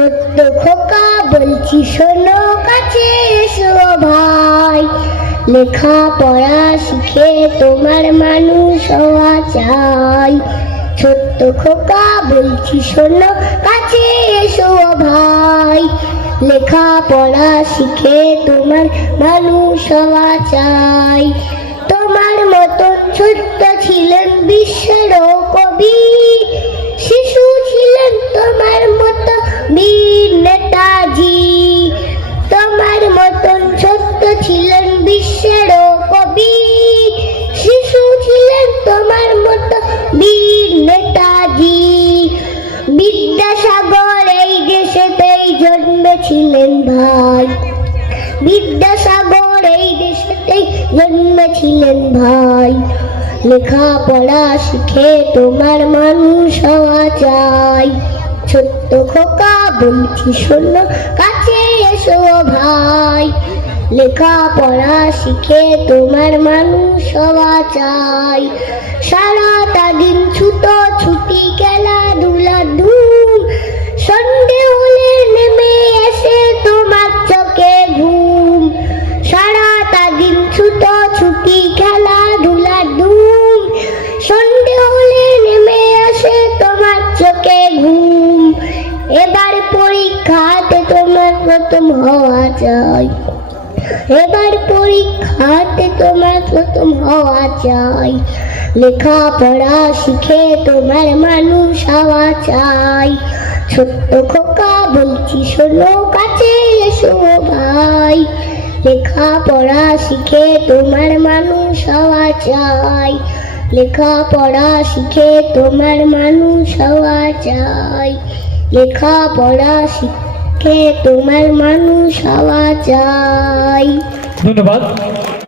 ছোট্ট খোকা বলছি শোনো কাছে এসো ভাই, লেখা পড়া শিখে তোমার মানুষ হওয়া চাই। ছোট্ট খোকা বলছি শোনো কাছে এসো ভাই, লেখা পড়া শিখে তোমার মানুষ হওয়া চাই। তোমার মতন ছোট্ট ছিলেন বিশ্বের কবি, শিশু ছিলেন তোমার মতো বীর নেতাজি। তোমার মতন ছোট্ট ছিলেন বিশ্বের কবি, শিশু ছিলেন তোমার মতো বীর নেতাজি। বিদ্যাসাগর এই দেশেতেই জন্মেছিলেন ভাই, বিদ্যাসাগর এই দেশেতেই জন্মেছিলেন ভাই। লেখা পড়া শিখে তোমার মানুষ হওয়া চাই। ছোট্ট খোকা বলছি শোনো কাছে এসো ভাই, লেখা পড়া শিখে তোমার মানুষ হওয়া চাই। সারাটা দিন ছুটো ছুটি খেলাধুলা ধুম, সন্ধে হলে নেমে এসে তোমার চোখে ঘুম। সারাটা দিন ছুটো ছুটি খেলাধুলা ধুম, সন্ধে হলে নেমে আসে তোমার চোখে ঘুম। এবার পরীক্ষাতে তোমার প্রথম হওয়া চাই, এবার পরীক্ষাতে তোমার প্রথম হওয়া চাই। লেখা পড়া শিখে তোমার মানুষ হওয়া চাই। ছোট্ট খোকা বলছি শোনো কাছে এসো ভাই, লেখা পড়া শিখে তোমার মানুষ হওয়া চাই। লেখা পড়া শিখে তোমার মানুষ হওয়া চাই। লেখা পড়া শিখে তোমার মানুষ হওয়া চাই। ধন্যবাদ।